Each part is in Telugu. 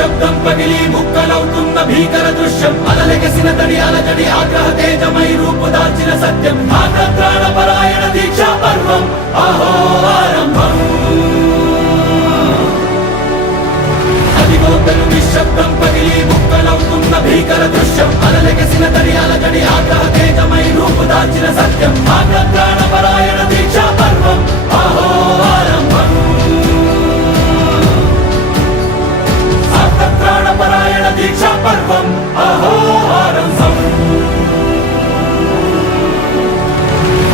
నిశ్శబ్దం పగిలి ముక్కలవుతున్న భీకర దృశ్యం అలలెగసిన తడి అలజడి ఆగ్రహ తేజమై రూపు దాల్చిన సత్యం ఆగ్రత్రాణ పరాయణ దీక్షా పర్వం అహో ఆరంభం అదిగో పెను నిశ్శబ్దం పగిలి ముక్కలవుతున్న భీకర దృశ్యం అలలెగసిన తడి అలజడి ఆగ్రహ తేజమై రూపు దాల్చిన సత్యం ఆగ్రత్రాణ పరాయణ దీక్షా పర్వం అహో ఆరంభం ప్రాణపరాయణ దీక్షా పర్వం అహో ఆరంభం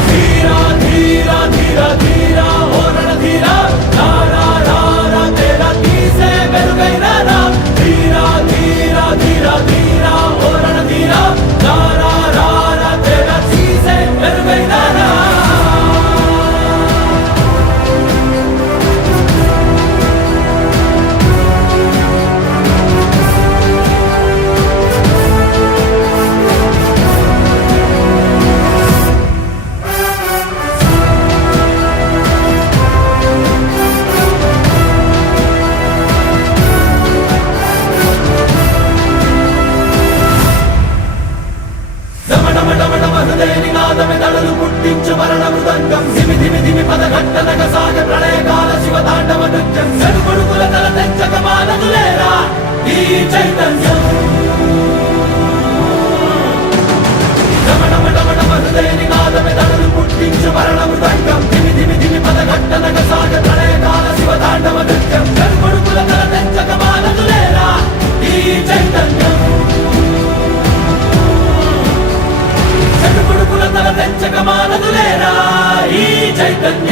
ధీరా ధీరా ధీరా ధీరా ఓ రణధీరా రారా రారా తేరా తీసే వెలుగైన రా ధీరా ధీరా ధీరా ధీరా ఓ రణధీరా రారా రారా తేరా తీసే వెలుగైన రా నినాదమెదళలు పుట్టించు మరణ మృదంగం ధిమి ధిమి ధిమి పదఘట్టనగ సాగ ప్రళయకాల శివ తాండవ నృత్యం చెడుకొడుకుల తల తెంచక మానదులేరా ఈ చైతన్యం డమడమడమడమ హృదయ నినాదమెదళలు పుట్టించు మరణ మృదంగం ధిమి ధిమి ధిమి పదఘట్టనగ సాగ ప్రళయకాల శివ తాండవ నృత్యం చెడుకొడుకుల తల తెంచక మానదులేరా ఈ చైతన్యం చెడుకొడుకుల తల తెంచక మానదులేరా ఈ చైతన్యం